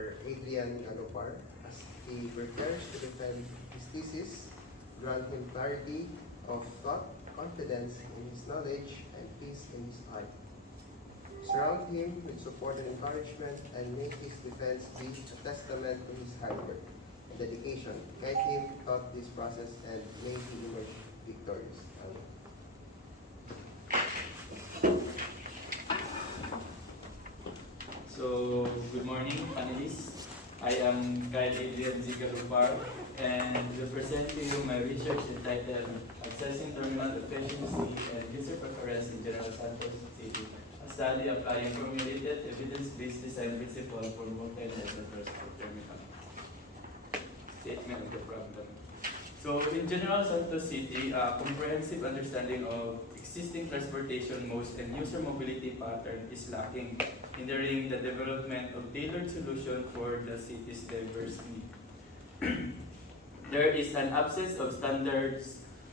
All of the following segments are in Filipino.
Adrian Agapar as he prepares to defend his thesis, grant him clarity of thought, confidence in his knowledge, and peace in his heart. Surround him with support and encouragement, and make his defense be a testament to his hard work and dedication. Guide him throughout this process, and may he emerge victorious. Amen. So, good morning, panelists. I am Kyle Adrian Zigalupar and will present to you my research entitled Assessing Terminal Efficiency and User Preference in General Santos City, a study applying formulated evidence-based design principle for multi-level transport terminal. Statement of the problem. So, in General Santos City, a comprehensive understanding of existing transportation modes and user mobility pattern is lacking, hindering the development of tailored solutions for the city's diverse needs. There is an absence of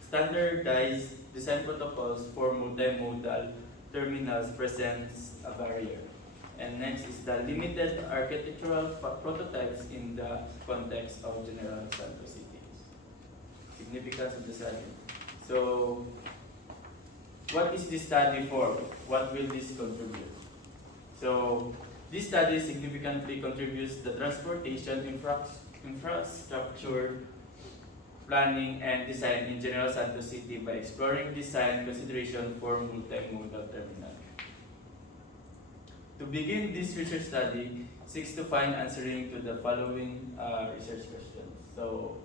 standardized design protocols for multimodal terminals presents a barrier. And next is the limited architectural prototypes in the context of General Santos City. Significance of the study. So, what is this study for? What will this contribute? So, this study significantly contributes the transportation infrastructure planning and design in General Santos City by exploring design consideration for multimodal terminal. To begin this research study, seeks to find answering to the following research questions. So,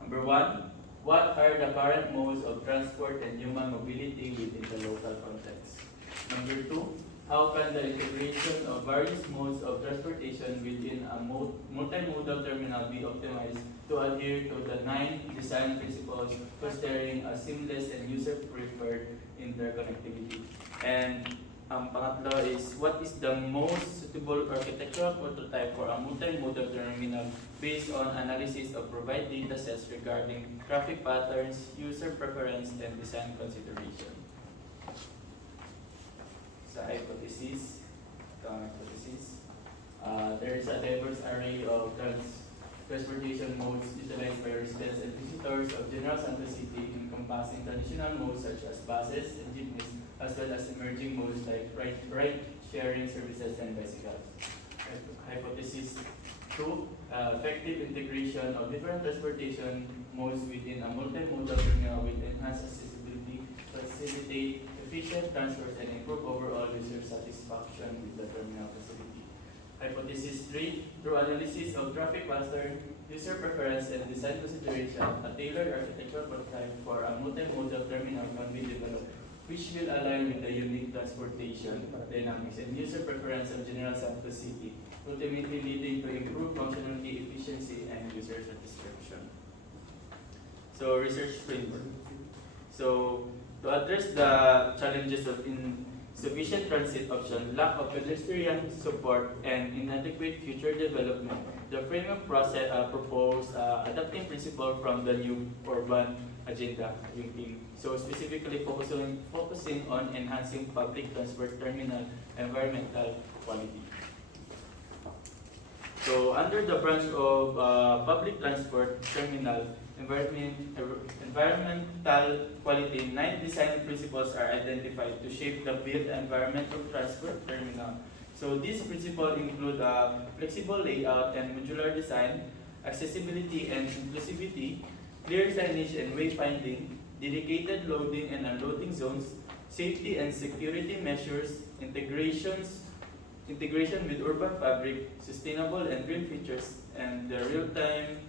number one, what are the current modes of transport and human mobility within the local context? Number two, how can the integration of various modes of transportation within a multimodal terminal be optimized to adhere to the 9 design principles fostering a seamless and user-preferred interconnectivity? And pangatlo is, what is the most suitable architectural prototype for a multimodal terminal based on analysis of provide data sets regarding traffic patterns, user preference, and design consideration? Sa hypothesis, there is a diverse array of transportation modes utilized by residents and visitors of General Santos City, encompassing traditional modes such as buses and jeepneys, as well as emerging modes like ride-sharing services and bicycles. Hypothesis 2, effective integration of different transportation modes within a multimodal terminal will enhance accessibility, facilitate efficient transfers, and improve overall user satisfaction with the terminal facility. Hypothesis 3, through analysis of traffic pattern, user preference, and design consideration, a tailored architectural prototype for a multimodal terminal can be developed, which will align with the unique transportation dynamics and user preference of General Santos City, ultimately leading to improved functionality, efficiency, and user satisfaction. So, research framework. So, to address the challenges of insufficient transit option, lack of pedestrian support, and inadequate future development, the framework process proposed adapting principle from the new urban agenda thinking. So specifically focusing on enhancing public transport terminal environmental quality. So under the branch of public transport terminal environmental quality, 9 design principles are identified to shape the built environmental transport terminal. So these principles include flexible layout and modular design, accessibility and inclusivity, clear signage and wayfinding, dedicated loading and unloading zones, safety and security measures, integration with urban fabric, sustainable and green features, and the real-time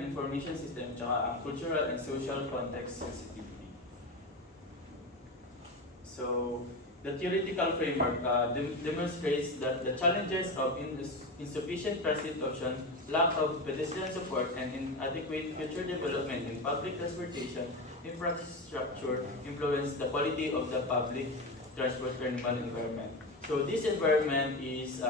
information system, tsaka cultural and social context sensitivity. So, the theoretical framework demonstrates that the challenges of insufficient transit option, lack of pedestrian support, and inadequate future development in public transportation infrastructure influence the quality of the public transport terminal environment. So this environment is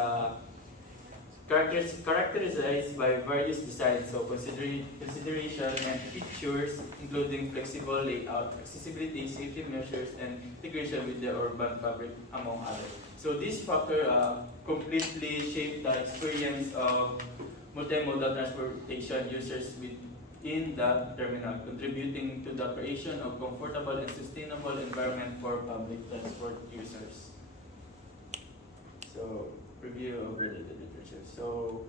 characterized by various designs, so consideration and features, including flexible layout, accessibility, safety measures, and integration with the urban fabric, among others. So these factors completely shape the experience of multimodal transportation users within the terminal, contributing to the creation of comfortable and sustainable environment for public transport users. So, review of related literature. So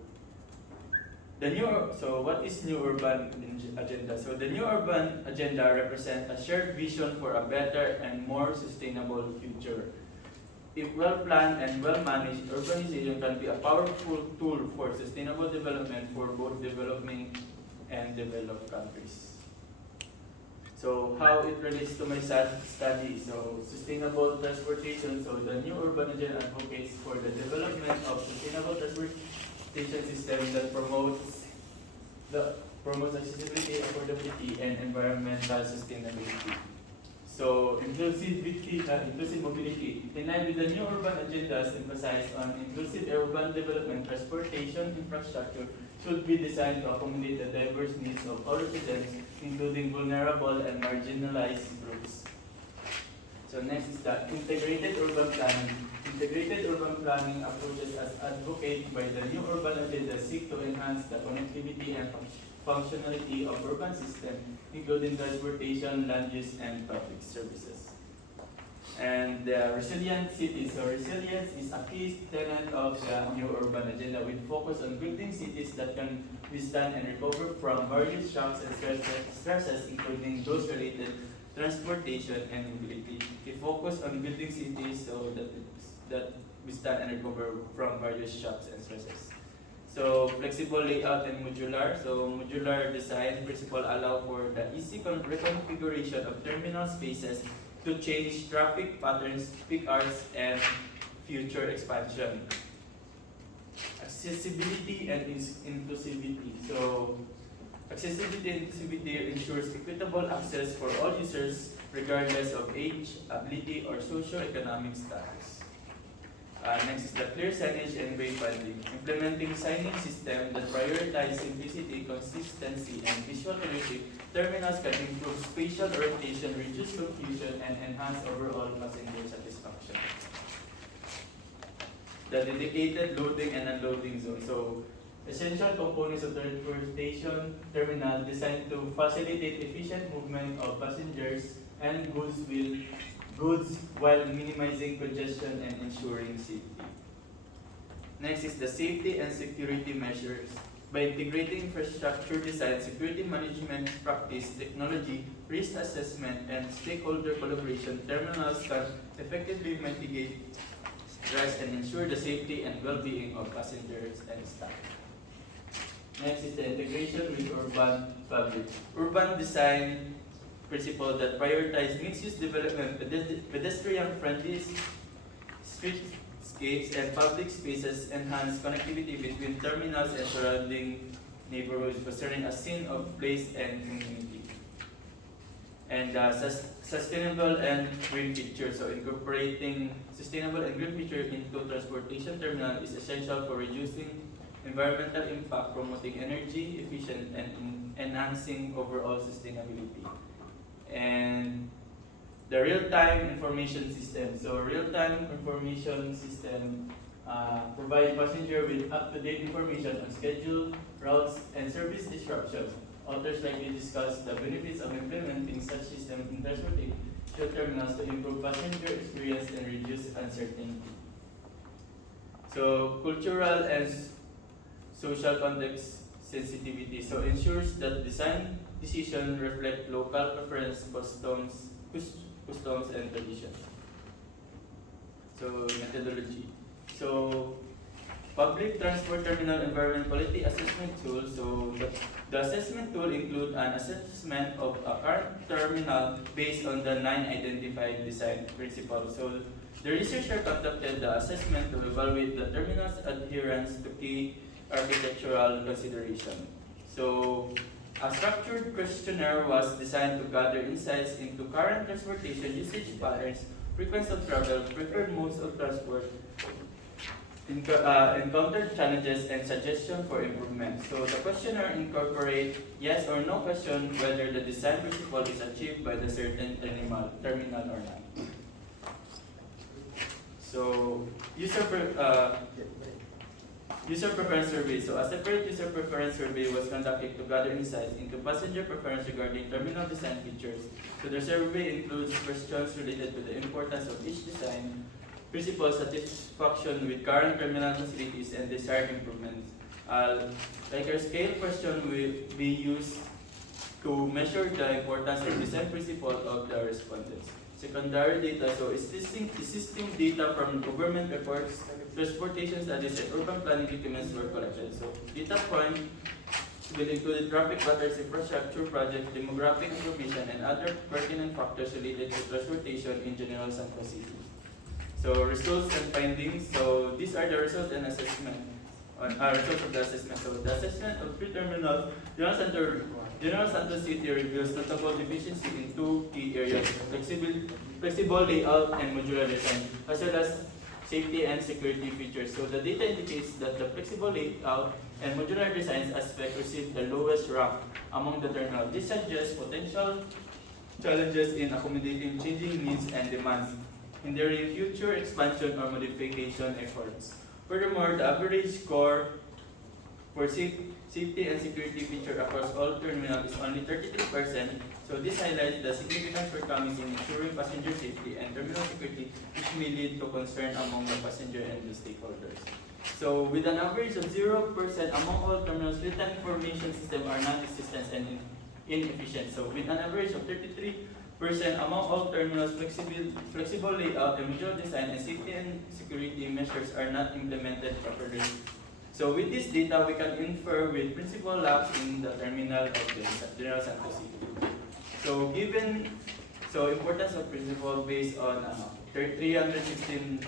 what is New Urban Agenda? So the New Urban Agenda represents a shared vision for a better and more sustainable future. If well planned and well managed, urbanization can be a powerful tool for sustainable development for both developing and developed countries. So how it relates to my study. So sustainable transportation. So the New Urban Agenda advocates for the development of sustainable transportation system that promotes accessibility, affordability, and environmental sustainability. So inclusive mobility. In line with the New Urban Agendas emphasize on inclusive urban development, transportation infrastructure should be designed to accommodate the diverse needs of all residents, including vulnerable and marginalized groups. So next is the integrated urban planning. Integrated urban planning approaches as advocated by the New Urban Agenda seek to enhance the connectivity and functionality of urban systems, including transportation, land use, and public services. And resilient cities. So resilience is a key tenet of the New Urban Agenda, with focus on building cities that can withstand and recover from various shocks and stresses, including those related to transportation and mobility. We focus on building cities so that withstand and recover from various shocks and stresses. So flexible layout and modular. So modular design principle allow for the easy reconfiguration of terminal spaces to change traffic patterns, peak hours, and future expansion. Accessibility and inclusivity. So accessibility and inclusivity ensures equitable access for all users regardless of age, ability, or socio-economic status. Next is the clear signage and wayfinding. Implementing signage system that prioritize simplicity, consistency, and visual clarity, terminals can improve spatial orientation, reduce confusion, and enhance overall passenger satisfaction. The dedicated loading and unloading zone. So, essential components of transportation terminal designed to facilitate efficient movement of passengers and goods while minimizing congestion and ensuring safety. Next is the safety and security measures. By integrating infrastructure design, security management practice, technology, risk assessment, and stakeholder collaboration, terminals can effectively mitigate stress and ensure the safety and well-being of passengers and staff. Next is the integration with urban fabric. Urban design principle that prioritize mixed-use development, pedestrian-friendly streetscapes, and public spaces enhance connectivity between terminals and surrounding neighborhoods, fostering a scene of place and community. And sustainable and green features. So incorporating sustainable and green features into transportation terminal is essential for reducing environmental impact, promoting energy efficient, and enhancing overall sustainability. And the real-time information system. So real-time information system provides passenger with up-to-date information on schedule, routes, and service disruptions. Authors likely discuss the benefits of implementing such systems in transportation terminals to improve passenger experience and reduce uncertainty. So cultural and social context sensitivity. So ensures that design decisions reflect local preference, customs, and traditions. So methodology. So public transport terminal environment quality assessment tool. So the assessment tool include an assessment of a current terminal based on the 9 identified design principles. So the researcher conducted the assessment to evaluate the terminal's adherence to key architectural consideration. So a structured questionnaire was designed to gather insights into current transportation usage patterns, frequency of travel, preferred modes of transport, encountered challenges and suggestions for improvement. So the questionnaire incorporate yes or no question whether the design principle is achieved by the certain terminal or not. So user preference survey. So a separate user preference survey was conducted to gather insights into passenger preference regarding terminal design features. So the survey includes questions related to the importance of each design, principal satisfaction with current terminal facilities, and desired improvements. Likert scale question will be used to measure the importance and design principle of the respondents. Secondary data, so existing data from government reports, transportation studies, and urban planning documents were collected. So data point will include traffic patterns, infrastructure project, demographic information, and other pertinent factors related to transportation in general Santa City. So results and findings. So these are the results and assessment. Results of the assessment. So the assessment of pre-terminal General Santa City reveals notable deficiency in two key areas: flexible layout and modular design, as well as safety and security features. So the data indicates that the flexible layout and modular design aspect received the lowest rank among the terminal. This suggests potential challenges in accommodating changing needs and demands in their future expansion or modification efforts. Furthermore, the average score for safety and security feature across all terminals is only 33%. So this highlights the significant shortcomings in ensuring passenger safety and terminal security, which may lead to concern among the passenger and the stakeholders. So with an average of 0% among all terminals, real-time information systems are non-existent and inefficient. So with an average of 33% among all terminals, flexible layout and modular design and safety and security measures are not implemented properly. So with this data, we can infer with principal lapse in the terminal of the General Santa City. So importance of principle based on 316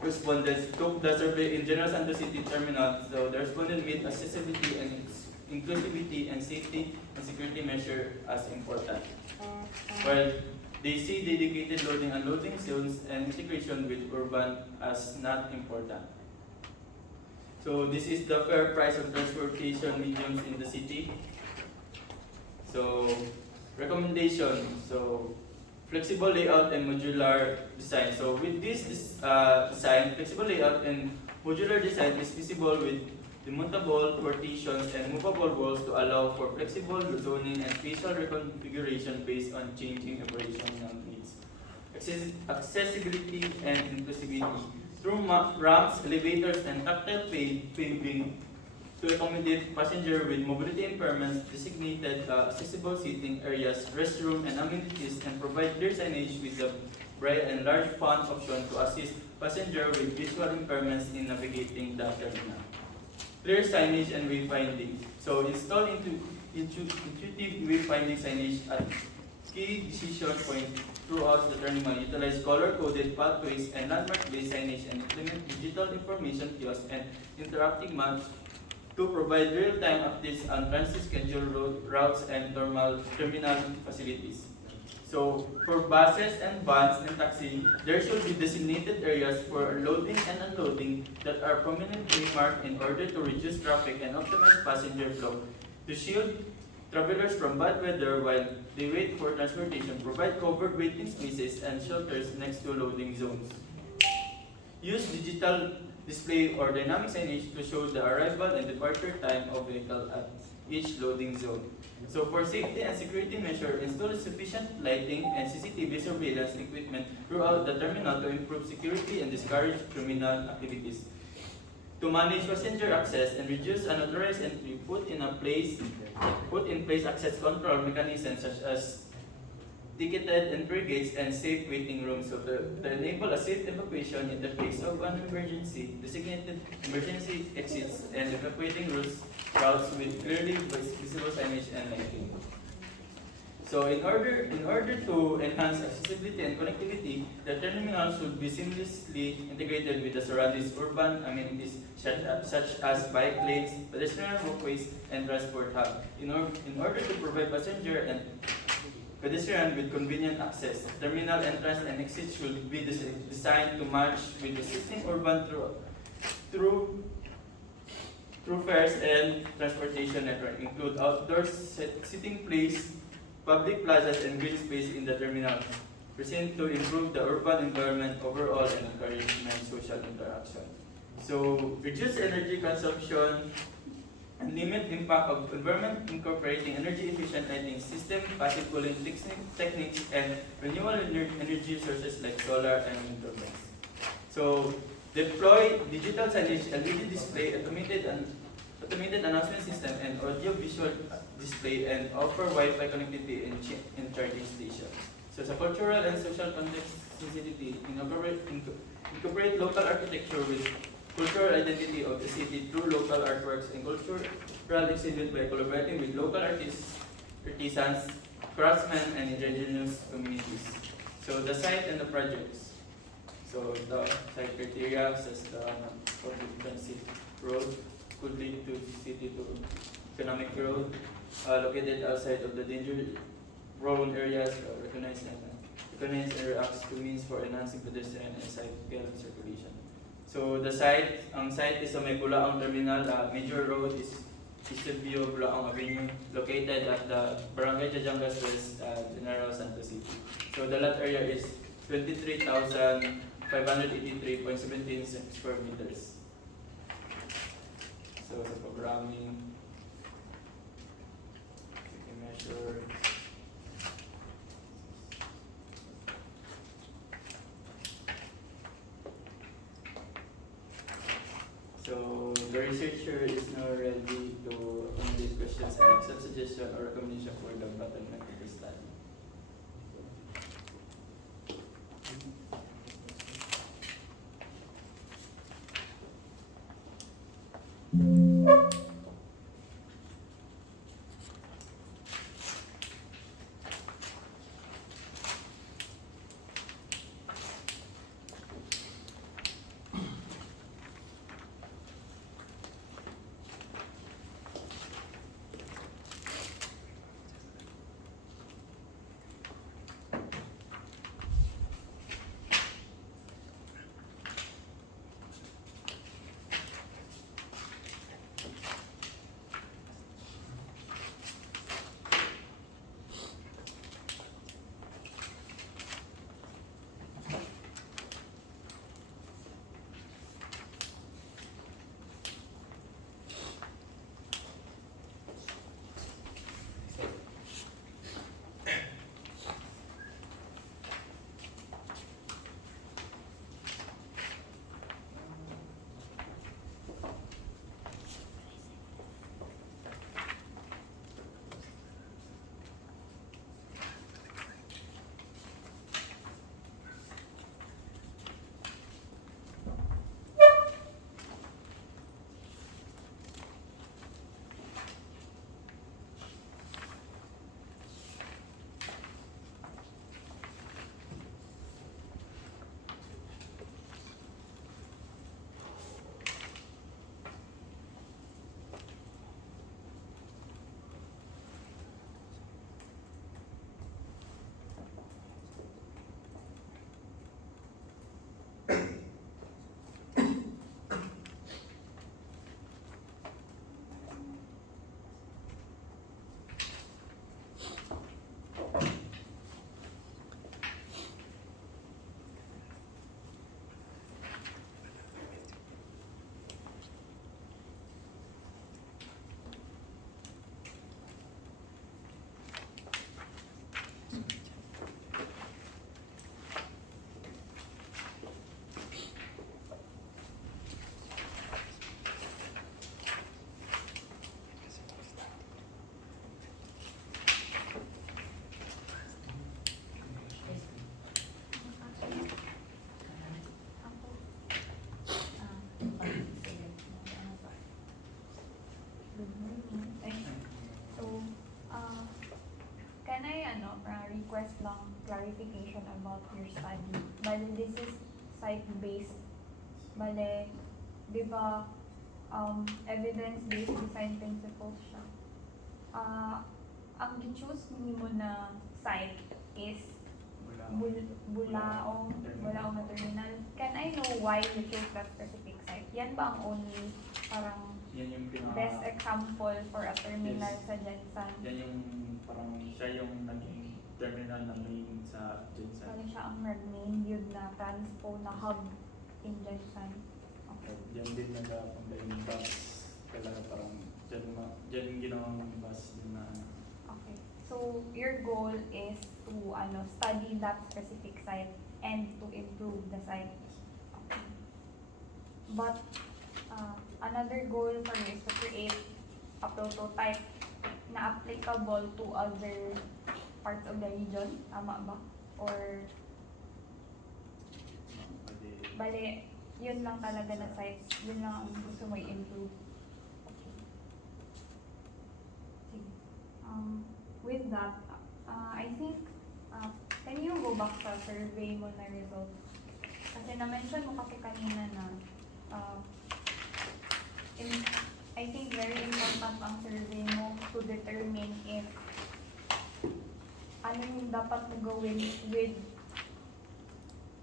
respondents took the survey in General Santa City terminal. So the respondents made accessibility and inclusivity and safety and security measure as important. While they see dedicated loading and unloading zones and integration with urban as not important. So this is the fair price of transportation mediums in the city. So recommendation, so flexible layout and modular design. So with this design, flexible layout and modular design is feasible with demountable partitions and movable walls to allow for flexible zoning and spatial reconfiguration based on changing operational needs. Accessibility and inclusivity. Through ramps, elevators, and tactile paving to accommodate passengers with mobility impairments, designated accessible seating areas, restroom, and amenities, and provide clear signage with the braille and large font option to assist passengers with visual impairments in navigating the terminal. Clear signage and wayfinding. So install intuitive wayfinding signage at key decision points throughout the terminal. Utilize color-coded pathways and landmark-based signage and implement digital information kiosks and interactive maps to provide real-time updates on transit schedule, routes, and terminal facilities. So for buses and vans and taxi, there should be designated areas for loading and unloading that are prominently marked in order to reduce traffic and optimize passenger flow. To shield travelers from bad weather while they wait for transportation, provide covered waiting spaces and shelters next to loading zones. Use digital display or dynamic signage to show the arrival and departure time of vehicle at each loading zone. So for safety and security measure, install sufficient lighting and CCTV surveillance equipment throughout the terminal to improve security and discourage criminal activities. To manage passenger access and reduce unauthorized entry, put in place access control mechanisms such as ticketed entry gates and safe waiting rooms to enable a safe evacuation in the case of an emergency, designated emergency exits and evacuating routes with clearly visible signage and lighting. So in order to enhance accessibility and connectivity, the terminal should be seamlessly integrated with the surrounding urban amenities such as bike lanes, pedestrian walkways, and transport hub. In order to provide passenger and pedestrian with convenient access, terminal entrance and exit should be designed to match with existing urban through fares and transportation network include outdoor sitting place, public plazas, and green space in the terminal, present to improve the urban environment overall and encourage social interaction. So, reduce energy consumption and limit impact of environment, incorporating energy efficient lighting system, passive cooling techniques, and renewable energy sources like solar and wind turbines. So, deploy digital signage, LED display, automated announcement system, and audio-visual display, and offer Wi-Fi connectivity in charging station. So, sa cultural and social context sensitivity, incorporate local architecture with cultural identity of the city through local artworks and cultural exhibit by collaborating with local artisans, craftsmen, and indigenous communities. So, the site and the projects. So, the site criteria says the public transit road could lead to city to economic growth, located outside of the danger-prone areas, recognized and reacts to means for enhancing pedestrian and cycle circulation. So the site is sa may Bulaang Terminal. Major road is Eastern View Bulaang Avenue, located at the Barangay Jajangas West, General Santos City. So the lot area is 23,583.17 square meters. So sa programming, we can measure. So the researcher is now ready to accommodate questions and accept suggestion or recommendation for the bottleneck of the study. request lang clarification about your study. Bale, this is site-based. Bale, di ba, evidence-based design principles siya. Ang gi-choose mo na site is Bulaong na terminal. Can I know why you chose that specific site? Yan ba ang only parang Yan yung best example for a terminal Yes. sa Jensen? Yan yung parang siya yung naging terminal na main sa Jensen. Parang siya ang nag-main yun na transpo na hub in Jensen. Okay. Yan din nagpapunta yung bus. Kailangan parang dyan yung ginawang bus din na Okay. So, your goal is to study that specific site and to improve the site. Okay. But, another goal for you is to create a prototype na applicable to other parts of the region. Tama ba? Or, pwede. bale, yun lang talaga na site. Yun lang ang gusto mo i-improve. Okay. Sige. With that, I think, can you go back sa survey mo na results? Kasi na-mention mo kasi kanina na, I think very important ang survey mo to determine if ano yung dapat mo gawin with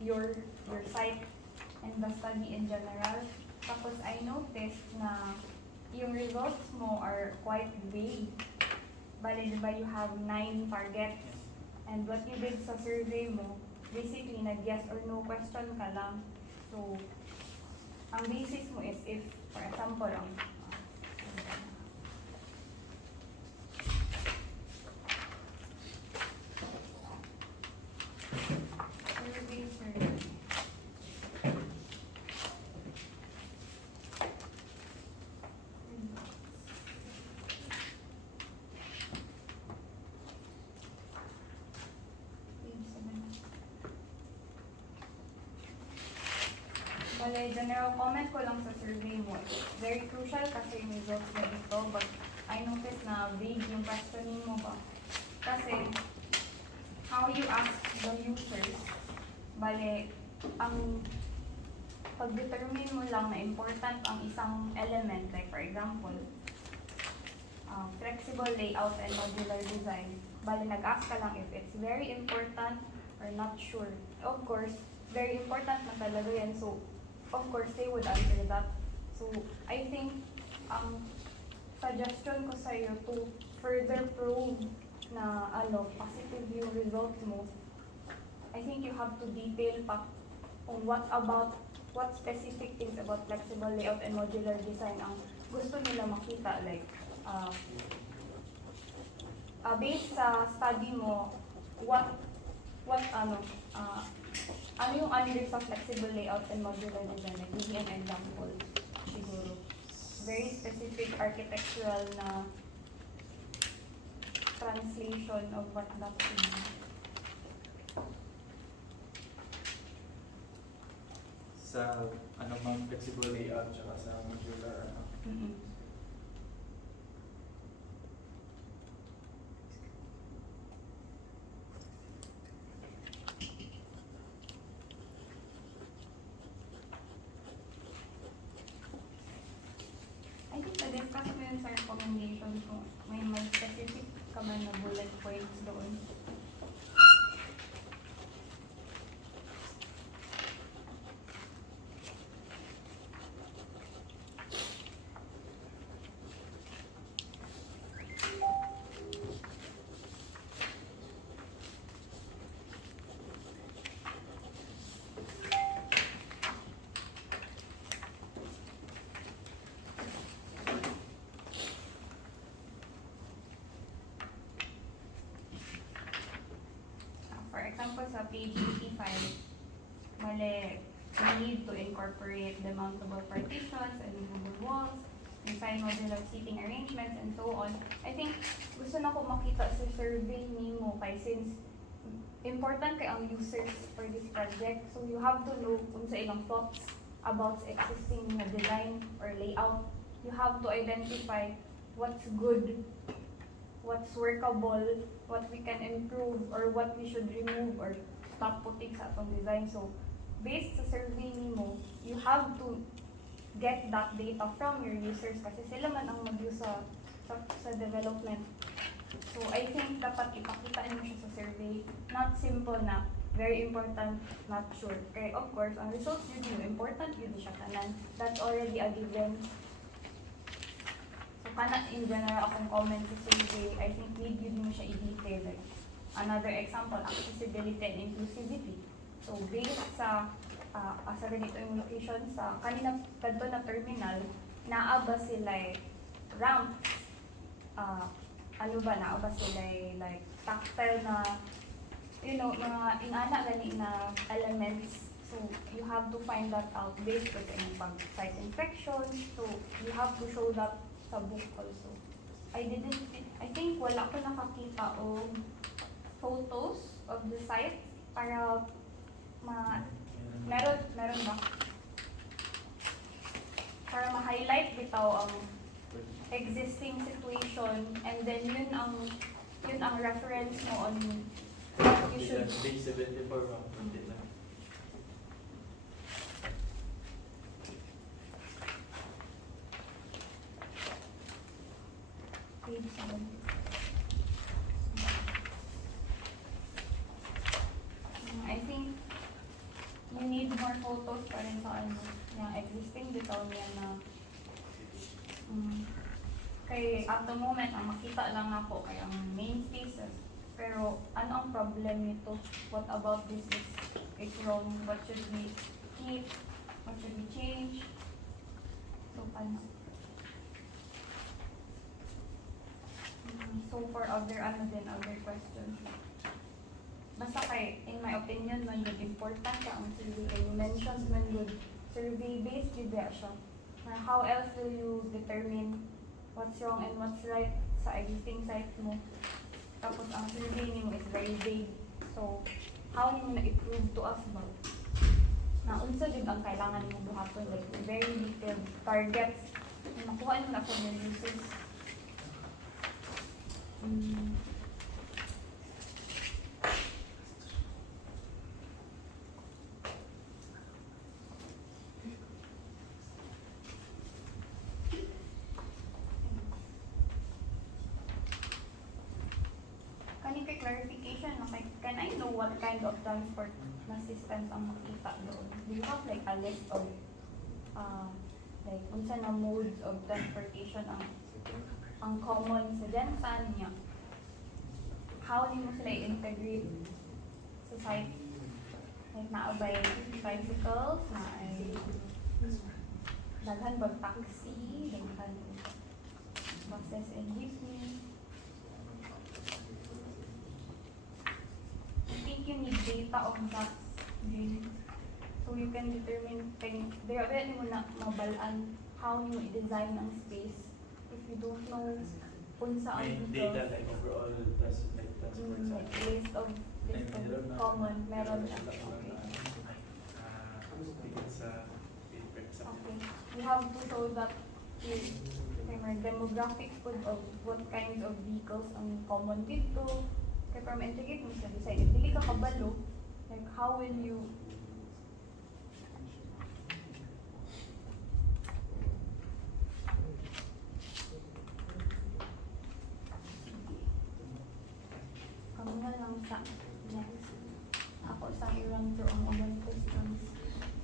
your site and the study in general. Tapos I noticed na yung results mo are quite vague. Bale, diba you have 9 targets? And what you did sa survey mo, basically nag-yes or no question ka lang. So, ang basis mo is if, for example, survey. Bale, general comment ko lang sa survey mo. It's very crucial kasi yung results na dito, but I noticed na vague yung questioning mo ba? Kasi, how you ask the users, bale, ang pag-determine mo lang na important ang isang element, like for example, flexible layout and modular design. Bale, nag-ask ka lang if it's very important or not sure. Of course, very important na talaga yan. So, of course, they would answer that. So, I think, ang suggestion ko sa iyo to further prove na positive yung result mo, I think you have to detail pa on what specific things about flexible layout and modular design ang gusto nila makita. Like, based sa study mo, ano yung under sa flexible layout and modular design? Like, give me an example, siguro. Very specific architectural na translation of what that means. Sa flexible layout tsaka sa modular Mm-mm. I think na-discuss mo yun sa recommendation ko. May specific ka man na bullet points doon. For example, sa page 85, mali, we need to incorporate the mountable partitions and movable walls, design modular seating arrangements, and so on. I think gusto na ko makita sa survey nimo kay since important kay ang users for this project. So you have to know kung sa ilang thoughts about existing na design or layout. You have to identify what's good, what's workable, what we can improve, or what we should remove or stop putting sa atong design. So, based sa survey nimo, you have to get that data from your users kasi sila man ang mag-use sa development. So, I think dapat ipakita nyo siya sa survey. Not simple na very important, not sure. Kaya of course, ang results yun yung important yun siya kanan. That's already a given. So kana in general akong comment sa survey, I think need yun mo siya i-detail. Like, another example, accessibility and inclusivity. So based sa asa ganito yung location sa kanina kadto na terminal, naa ba sila ramp, ano ba naa ba sila like tactile na mga ingana gani na elements. So you have to find that out based on yung pag-site infection. So you have to show that sa book also. I think wala ko nakakita o photos of the site para meron ba? Para ma-highlight bitaw ang existing situation and then yun ang reference mo on what you should. Page 74 ba? Page 7. I think you need more photos pa rin sa yung existing bitaw niya na kay at the moment ang makita lang ako kay ang main spaces. Pero ano ang problem nito? What about this is wrong? What should we keep? What should we change? So ano? So for other questions. Basta kay, in my opinion, man good important ka ang survey. Kay you mentioned man good survey-based yun siya. Na how else will you determine what's wrong and what's right sa existing site mo? Tapos ang survey nimo is very vague. So, how nimo na-prove to us ba? Na unsa jud ang kailangan mo buhaton, like very detailed targets. Makuha nimo na from your users. Clarification, okay, can I know what kind of transport assistance ang makita doon? Do you have like a list of like unsa na modes of transportation ang common sa Densan niya? How nimo sila i-integrate sa site? Like naabay bicycles, naay daghan ba taxi, daghan buses and jeepney. You need data on that game. So you can determine things. There mo na mabalaan how you i-design ang space. If you don't know kung saan data like overall transport like list of common, meron siya. Okay. Okay. You have to show that demographics of what kinds of vehicles ang common dito. Kaya para ma-integrate mo sa design, if dili ka kabalo, like how will you kamo na lang sa next. Ako sa i-run through ang ubang questions.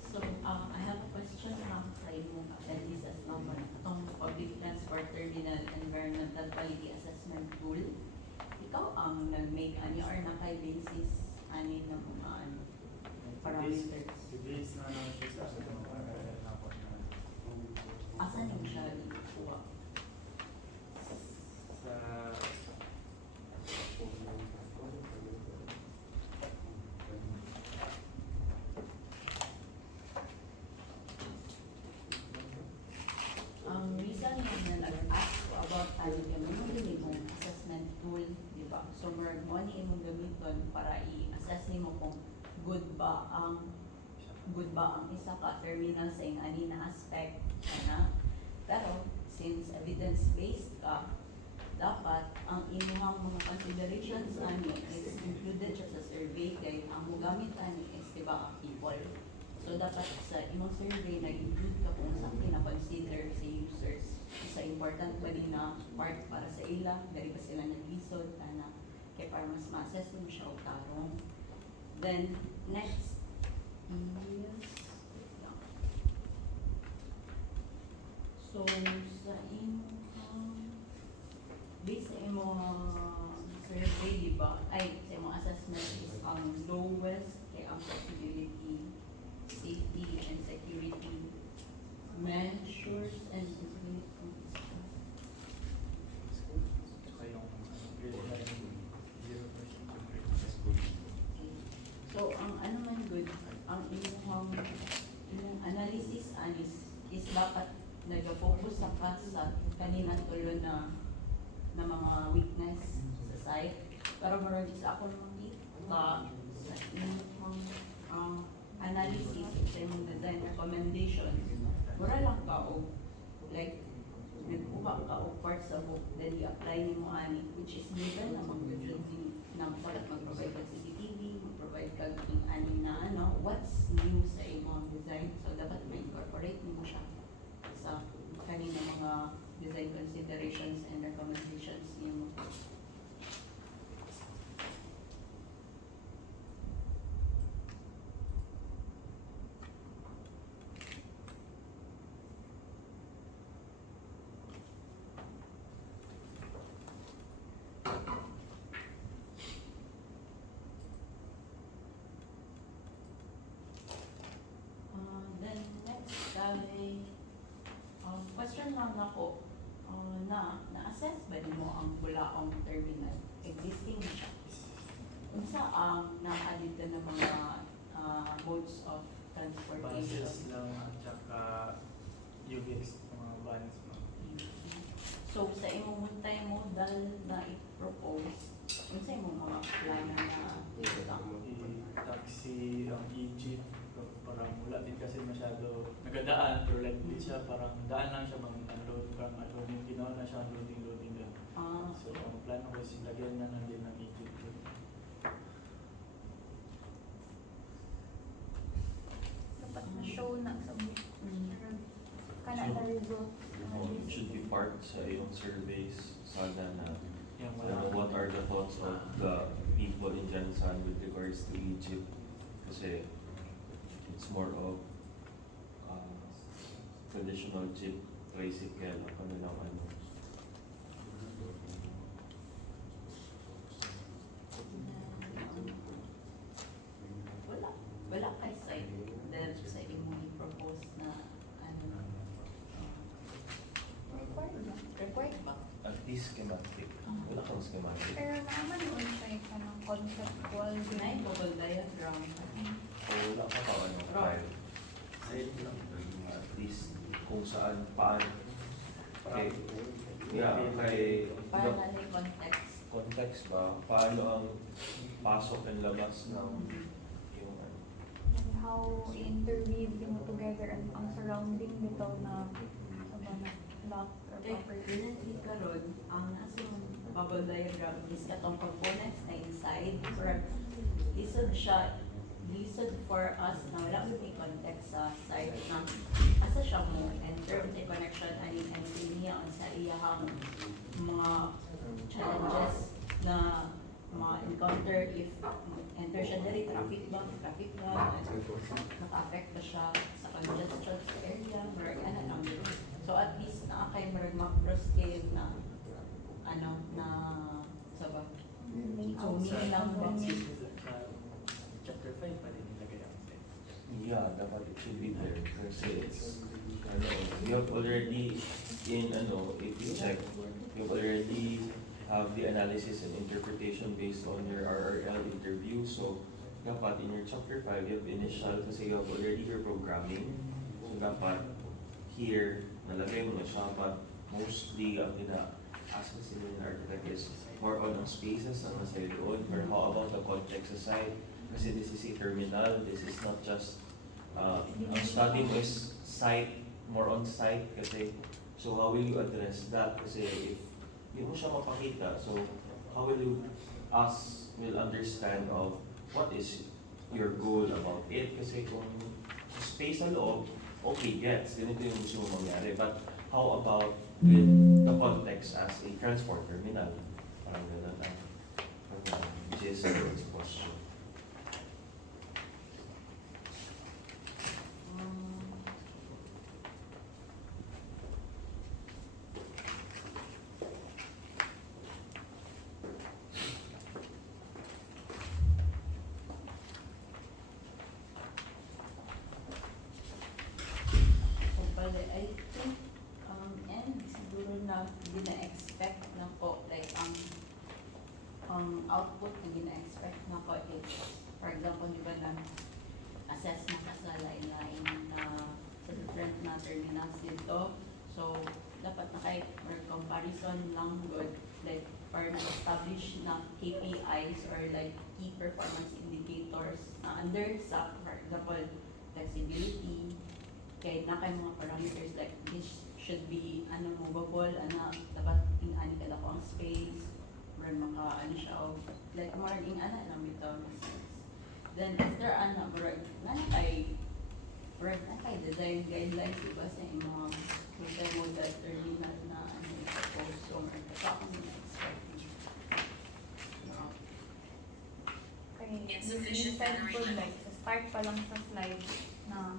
So, I have a question sa imo that is as number itong public transport terminal environmental quality assessment tool. Ikaw ang nag-make ani or naka-basis ani ng mga parameters. Base na siya sa Asan yung siya ikuha? sa Ang reason na nag-ask ko about ano yung mong assessment tool, di ba? So, mo ni imong gamiton para i-assess nimo kung good ba ang isa ka terminal sa ani na aspect ana. Pero since evidence-based ka, dapat ang imuhang mga considerations ani is included siya sa survey kay ang mogamit ani is diba people. So dapat sa imong survey na-include ka kung saan kina-consider sa users. Isa important ba din na part para sa ila, dari ba sila nag-lisod ana kay para mas ma-assess mo siya og tarong. Then, next is, so, sa imong, based sa imong survey, di ba? Ay, sa imong assessment is ang lowest kay ang possibility, safety and security measures and Saka yung grade 9, 0% so, ang ano man good, ang imong analysis is dapat nag-focus sa ka sa kaninang tulo na mga weakness sa site. Pero marami sa ako nakita sa imong analysis sa imong design recommendations, mura lang ka o like nagkuha ka o part sa book then i-apply nimo ani which is given na mag-using na dapat mag-provide ka CCTV, mag-provide ka ng ani na ano, what's new sa imong design. So dapat ma-incorporate nimo siya sa kanina mga design considerations and recommendations nimo. Then next ay question lang ako na-assess ba nimo ang Bulaong Terminal? Existing na siya. Unsa ang na-added na mga modes of transportation? buses lang at saka UBX, mga vans. So sa imong multimodal na i-propose, unsa imong mga plano na I-taxi ang Egypt, parang wala din kasi masyado nagadaan, pero like di siya parang daan lang siya mag-unload, parang unloading, ginawa na siya loading lang. So ang plano ko is lagyan na lang din ng Egypt. Dapat na-show na sa kana na result. It should be part sa iyong surveys sana na Yung wala. what are the thoughts of the people in Jansan with regards to Egypt kasi it's more of traditional jeep, tricycle, ano lang ano. Wala kay site then sa imong i-propose na ano required ba? At least schematic. Wala kang schematic. Pero naman yun siya ka ng conceptual Na yung bubble diagram. O wala ka pa ano, file. Side lang. At least kung saan, paano. Okay. Yeah, kay Para na yung context. context ba? Paano ang pasok and labas ng yung ano? and how i-interweave mo together ang surrounding bitaw na sa mga lot or Okay, property. currently karon ang nasa yung bubble diagram is katong components na inside or lisod siya lisod for us na wala mo may context sa site na asa siya mo enter the connection ani niya on sa iyahang mga challenges na ma-encounter if enter siya diri traffic ba naka-affect ba siya sa congestion sa area or ano lang so at least na kay macro scale na ano na sa ba so meaning lang ba Sa chapter 5 pa din nilagay ang set. Yeah, dapat it should be there kasi it's ano, you have already in ano, if you check, you already have the analysis and interpretation based on your RRL interview. So dapat in your chapter 5 you have initial kasi you have already your programming. So dapat here nalagay mo na siya but mostly ang ina-ask sa civil architect is more on ang spaces na nasa doon or how about the context aside kasi this is a terminal, this is not just ang study mo is site, more on site kasi so how will you address that kasi if hindi mo siya mapakita so how will you us will understand of what is your goal about it kasi kung space sa loob okay gets ganito yung gusto mo mangyari but how about with the context as a transport terminal parang gano'n which is the question. gina-expect na ko, like, ang output na gina-expect na ko is, for example, di ba na assess na ka sa lain-lain na sa different na terminals dito. So, dapat na kay or comparison lang good, like, or establish na KPIs or like key performance indicators under sa, for example, flexibility, kay na kay mga parameters like this should be movable, dapat in-ani ka na ang space, or maka siya o like more in lang bitaw. Then after murag na kay design guidelines diba sa mga multimodal terminal na suppose so murag ka akong na-expect. Okay, you said po like sa start pa lang sa slide na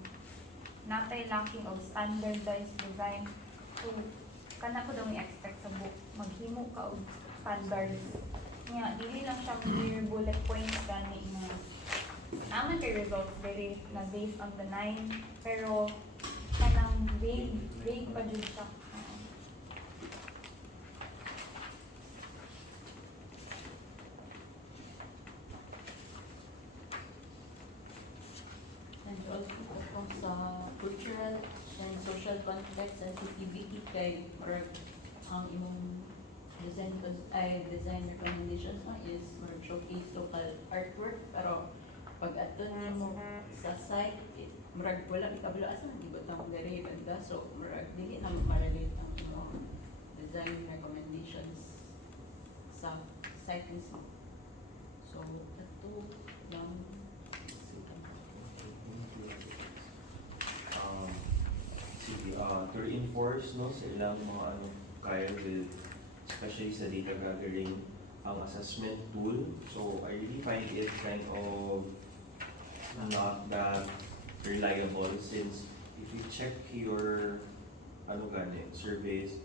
natay lacking of standardized design. So, kana ko daw i-expect sa book, maghimo ka og standards. Nga, dili lang siya clear bullet points gani nga. Naman kay results very na based on the 9, pero kanang vague pa dyan siya. And also kung sa cultural and social context sensitivity kay or ang imong design recommendations mo is more showcase local artwork, pero pag ato na mo sa site murag wala ikabalo asa man ibot ang very ganda, so murag dili na ma-relate ang imong design recommendations sa site mismo. So ato lang. Sige, to reinforce no, sa ilang mga kaya with, especially sa data gathering, ang assessment tool. So I really find it kind of not that reliable, since if you check your surveys,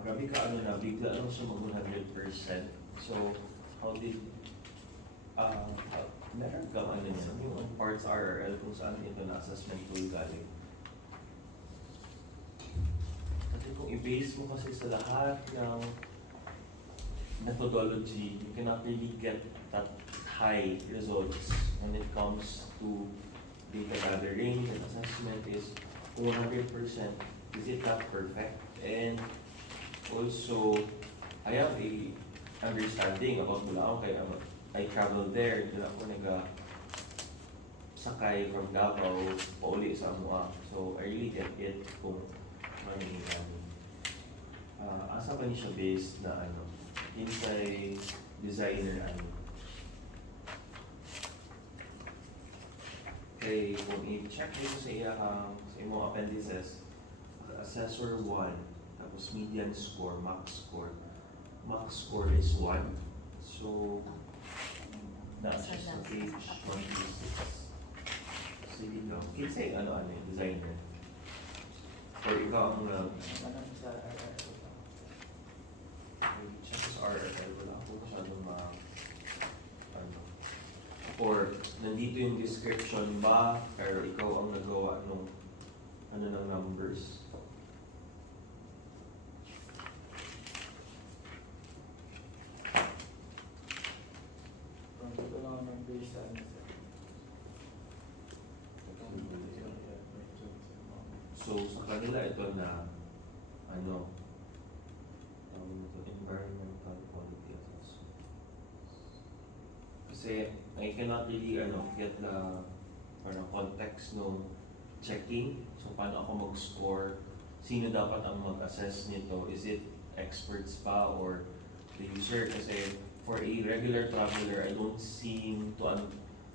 grabe ka na, bigla lang siya mag 100%. So how did meron kang niya, yung parts RRL kung saan ito na assessment tool galing? Kasi kung i-base mo kasi sa lahat ng methodology, you cannot really get that high results when it comes to data gathering and assessment. Is 100%, is it not perfect? And also, I have a understanding about Bulacan, kaya I traveled there, doon ako sakay from Davao pauli sa Amua. So I really get it kung asa pa niya siya based na inside designer Okay, kung i-check nito sa imong appendices, assessor 1, tapos median score, max score. Max score is 1. So nasa sa page 126. Sige lang. Kasi yung designer. Or ikaw ang Sa check sa RRL, wala ako masyadong or nandito yung description ba, pero ikaw ang nagawa nung ng numbers. Ito lang ang base sa So sa kanila ito na environmental quality assessment. Kasi I cannot really get the context ng checking. So paano ako mag-score? Sino dapat ang mag-assess nito? Is it experts pa or the user? Kasi for a regular traveler, I don't seem to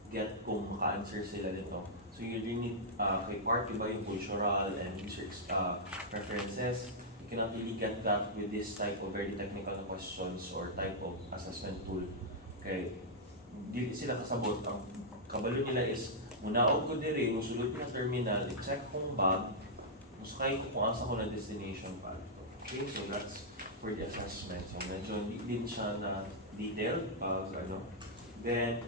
get kung maka-answer sila nito. So you really need, kay part iba yung cultural and user preferences. You cannot really get that with this type of very technical questions or type of assessment tool. Okay, di sila kasabot. Ang kabalo nila is, munaog ko diri, musulod ko ng terminal, i-check kong bag, musakay ko kung asa ko na destination pa. Okay, so that's for the assessment. So medyo hindi din siya na detailed pag Then,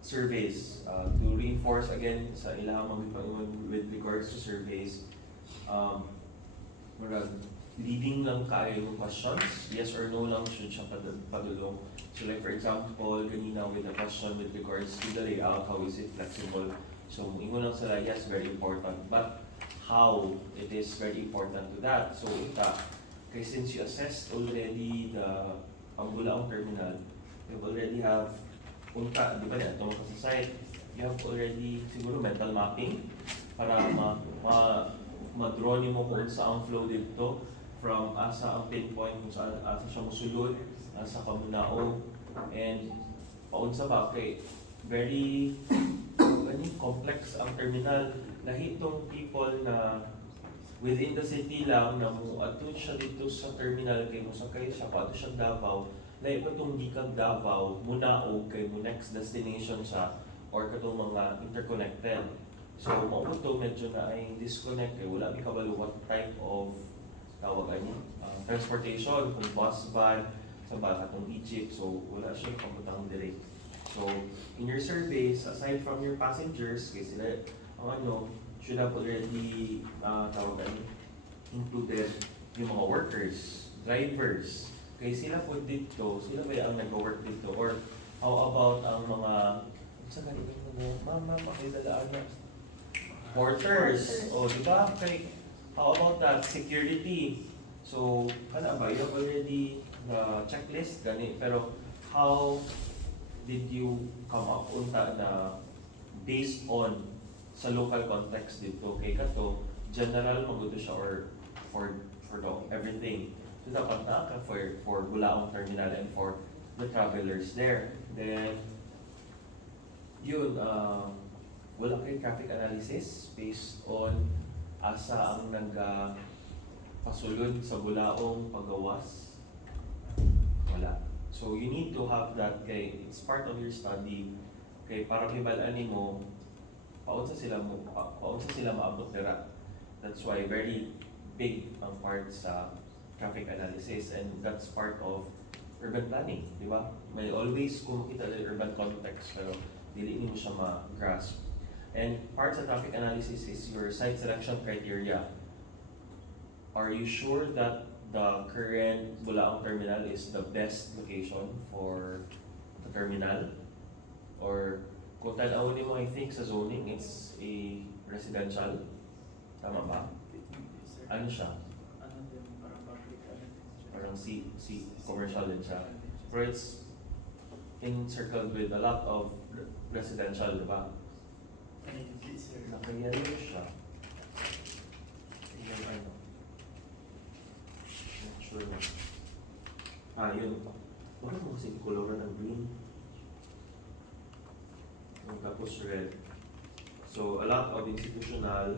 surveys. To reinforce again sa ilang mga with regards to surveys, leading lang kaya yung questions, yes or no lang should siya padulong. So like for example, ganina with the question with regards to the layout, how is it flexible? So ingon lang sila, yes, very important. But how it is very important to that. So ita, kay since you assessed already the ang Bulaong terminal, you already have unta, di ba na, ito sa site, you have already siguro mental mapping para ma-draw niyo mo kung saan ang flow dito from asa ang pinpoint kung saan asa siya musulod, asa kamunao, and paunsa ba kay very complex ang terminal. Lahi itong people na within the city lang na mo atun siya dito sa terminal kay mo sakay siya pa siya Davao. Lahi pa itong gikag Davao, munao kay mo next destination siya or katong mga interconnected. So mao to medyo na ay disconnect kay wala mi kabalo what type of tawag ani transportation kung bus van sa katong Egypt, so wala siya pabutang direct. So in your surveys, aside from your passengers, kay sila ang should have already tawag ani included yung mga workers, drivers. Kay sila po dito, sila ba ang nag-work dito? Or how about ang mga sa kanila mama pakidalaan na porters, o di ba? Kay how about that security? So kana ba you have already the checklist gani, pero how did you come up unta na based on sa local context dito kay kato general magudo siya or for the everything. So dapat na ka for Bulaong Terminal and for the travelers there. Then yun, wala kay traffic analysis based on asa ang pasulod sa Bulaong pagawas. Wala. So you need to have that kay it's part of your study kay para hibalaan nimo paunsa sila maabot dira. That's why very big ang part sa traffic analysis, and that's part of urban planning, di ba? May always kung makita sa urban context pero dili nimo siya ma-grasp. And part sa traffic analysis is your site selection criteria. Are you sure that the current Bulaong terminal is the best location for the terminal? Or kung tanaw mo, I think sa zoning, it's a residential. Tama ba? Ano siya? Ano din, parang public, Parang commercial din siya. Pero it's encircled with a lot of residential, di ba? Hindi, sir. Nakayalo siya. Yung ano. Not sure. Yun. Bakit mo kasi color ng green? Tapos red. So, a lot of institutional.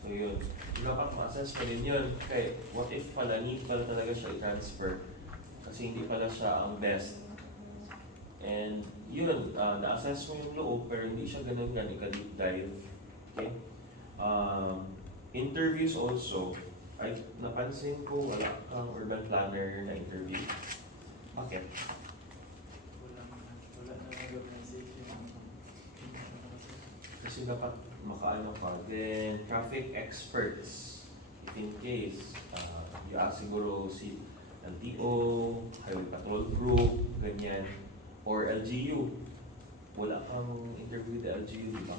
So, yun. Dapat ma-assess pa din yun. Kaya, what if pala, need pala talaga siya i-transfer? Kasi hindi pala siya ang best. And, yun, na-assess mo yung loob, pero hindi siya ganun nga, ika-deep dive. Okay? Interviews also, ay napansin ko wala kang urban planner na interview. Bakit? Wala na organization. Kasi dapat makaano ka. Then, traffic experts, if in case, you ask siguro si LTO, Highway Patrol Group, ganyan, or LGU. Wala kang interview with the LGU, di ba?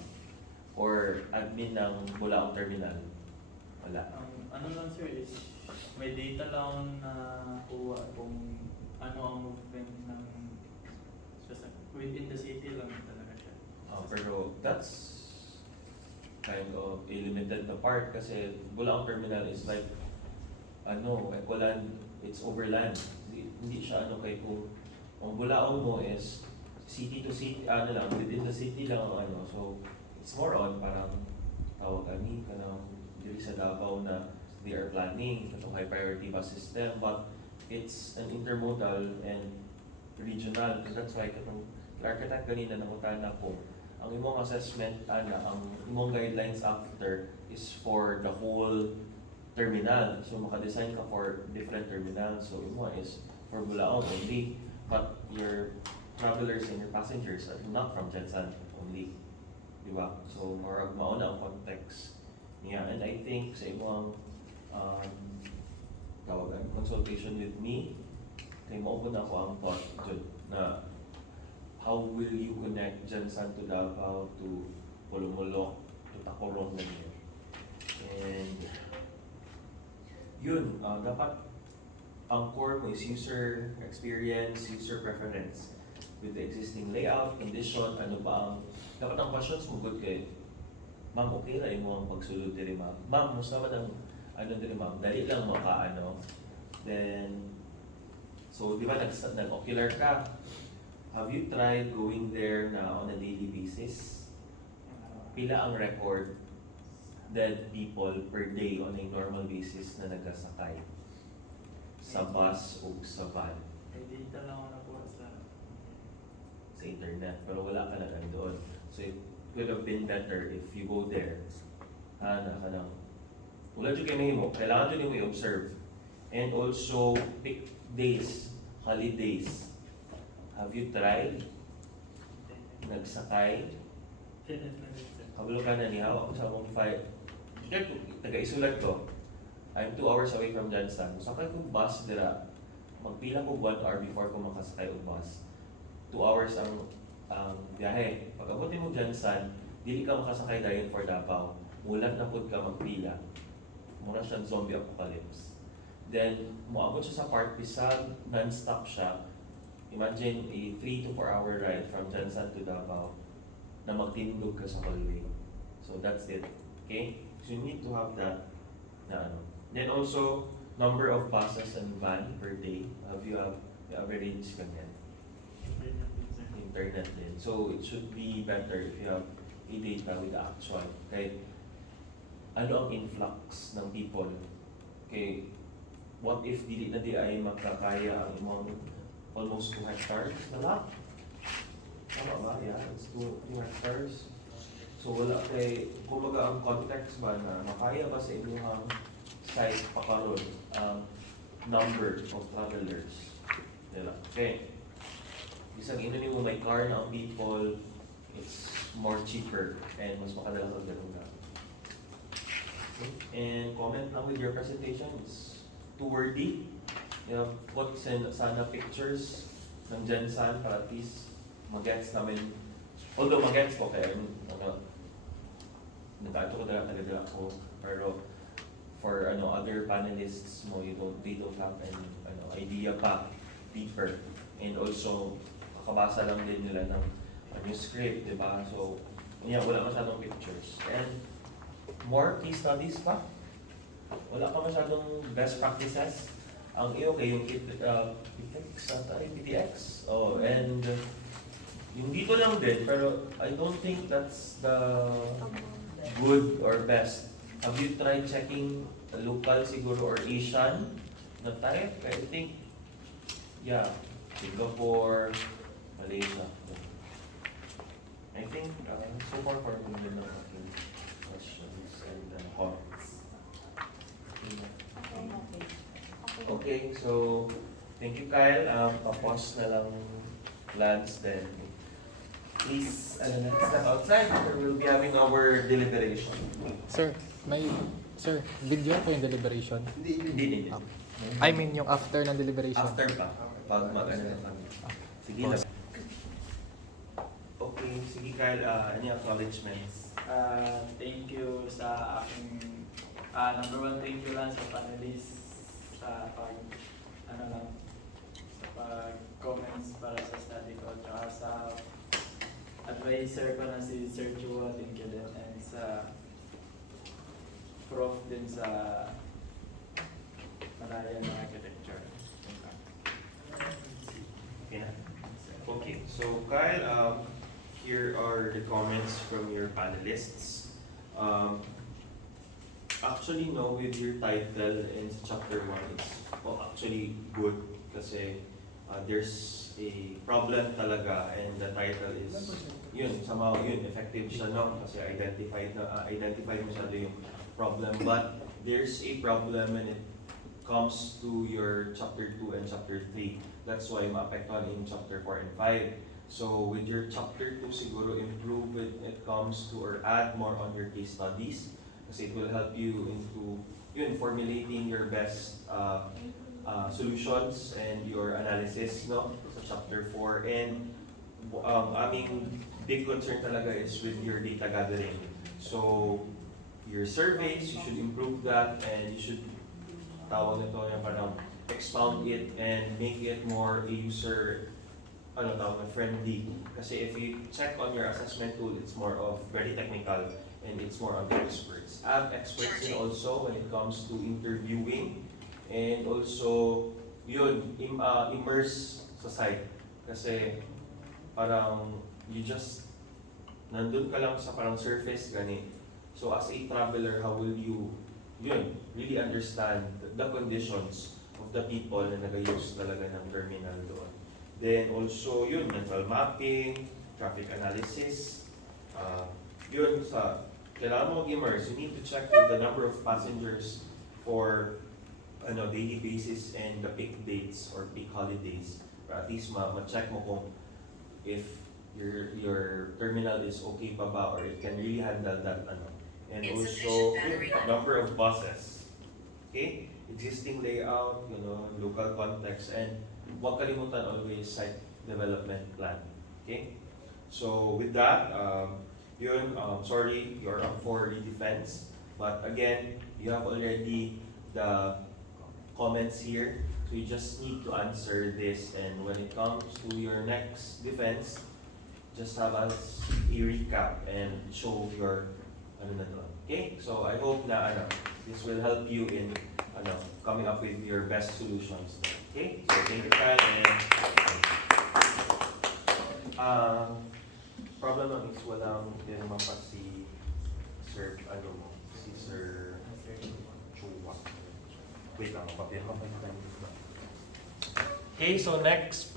Or admin ng Bulaong Terminal. Wala. Ano lang sir is, may data lang na kuha kung ano ang movement ng within the city lang talaga siya. Pero that's kind of a limited na part kasi Bulaong Terminal is like Ecoland, it's overland. Hindi siya kay kung ang Bulaong mo is city to city, lang, within the city lang ang so it's more on parang tawag ka na diri sa Davao na they are planning itong high priority bus system, but it's an intermodal and regional. So that's why katong architect ganina nangutana ko ang imong assessment ang imong guidelines after is for the whole terminal. So maka-design ka for different terminals. So imo is for Bulaong only, but your travelers and your passengers are not from Jensan only. Diba? So mauna ang context. Yeah, and I think sa imong tawagan, consultation with me, kay mao po na ako ang thought dyan na how will you connect Jansan to Davao to Polomolok to Tacoron na niya. And yun, dapat ang core mo is user experience, user preference with the existing layout, condition, ano ba ang dapat ang questions mo good kay ma'am, okay ra mo ang pagsulod diri ma'am. Ma'am, musta man ang ano diri ma'am, dali lang maka ano. Then so di ba nag-ocular ka? Have you tried going there na on a daily basis? Pila ang record dead people per day on a normal basis na nagasakay sa bus o sa van? Data lang ako nakuha sa Internet, pero wala ka na doon. So it could have been better if you go there. Na ka nang wala dyan kayo mo, kailangan dyan mo i-observe. And also, pick days, holidays. Have you tried? Nagsakay? Kabalo ka na niya, ako sa mong fight. Taga-isulat ko. I'm 2 hours away from Jansan. Sakay kong bus dira. Magpila ko 1 hour before ko makasakay og bus. 2 hours ang biyahe. Pag abutin mo Jansan, dili ka makasakay dayon for Davao. Mulat na pud ka magpila. Mura siyang zombie apocalypse. Then, moabot siya sa part bisag non-stop siya. Imagine a 3 to 4 hour ride from Jansan to Davao na magtindog ka sa hallway. So that's it. Okay? So you need to have that na ano. Then also, number of buses and van per day. Have you average ganyan? Internet din. So it should be better if you have a data with the actual. Okay? Ano ang influx ng people? Okay? What if dili na di ay makakaya ang imong almost 2 hectares na lot? Tama ba? Yeah, it's 2 hectares. So wala kay, kumbaga ang context ba na makaya ba sa inyong site pakaroon ang number of travelers? Diba? Okay. Isang ino mo may car na ang people, it's more cheaper and mas makadala ka ganun na. And comment lang with your presentation. It's too wordy. You know, put sana pictures ng Jansan para at least mag-gets namin. Although mag-gets ko kaya nag-ato ko talaga ako. Pero for other panelists mo, they don't have any idea pa deeper. And also, makabasa lang din nila ng yung script, di ba? So, wala masyadong pictures. And more case studies pa. Wala pa masyadong best practices. Ang iyo kay yung PTX. Oh, and yung dito lang din, pero I don't think that's the good or best. Have you tried checking local siguro or Asian na type? I think, yeah, Singapore, Malaysia. I think so far for me din ang aking questions and thoughts. Okay, so thank you Kyle. Tapos na lang Lance then. Please step outside or we'll be having our deliberation. Sir, video ko yung deliberation. Hindi. I mean yung after ng deliberation. After pa, pag mag-ano na kami. Sige lang. Okay, sige Kyle, any acknowledgements? Thank you sa aking number 1, thank you lang sa panelists sa pag-comments para sa study ko at sa advisor ko na si Sir Chua, thank you din, and sa prof din sa Malaya ng Architecture. Okay, so Kyle, here are the comments from your panelists. Actually, no, with your title in chapter 1, it's actually good kasi there's a problem talaga and the title is somehow effective siya no kasi identified masyado yung problem, but there's a problem when it comes to your chapter 2 and chapter 3. That's why maapektuhan in chapter 4 and 5. So with your chapter 2 siguro improve when it comes to or add more on your case studies kasi it will help you into yun, formulating your best solutions and your analysis, no? Sa chapter 4. And aming big concern talaga is with your data gathering. So, your surveys, you should improve that and you should tawag nito yung parang expound it and make it more user friendly. Kasi if you check on your assessment tool, it's more of very technical and it's more on the experts. I have experts in also when it comes to interviewing and also yun, immerse sa site. Kasi parang you just nandun ka lang sa parang surface gani. So as a traveler, how will you really understand the conditions of the people na nag-use talaga ng terminal doon. Then also mental mapping, traffic analysis, kailangan mo mag-immerse, you need to check with the number of passengers for daily basis and the peak dates or peak holidays. Or at least ma-check mo kung if your terminal is okay pa ba or it can really handle that And also, number of buses. Okay? Existing layout, local context, and huwag kalimutan always site development plan. Okay? So, with that, sorry, you're up for redefense. But again, you have already the comments here. So, you just need to answer this. And when it comes to your next defense, just have us a recap and show your Okay? So I hope na this will help you in coming up with your best solutions. Okay? So thank you, Kyle, and problem lang is walang hindi naman pa si Sir Chua. Wait lang, papel pa. Okay, so next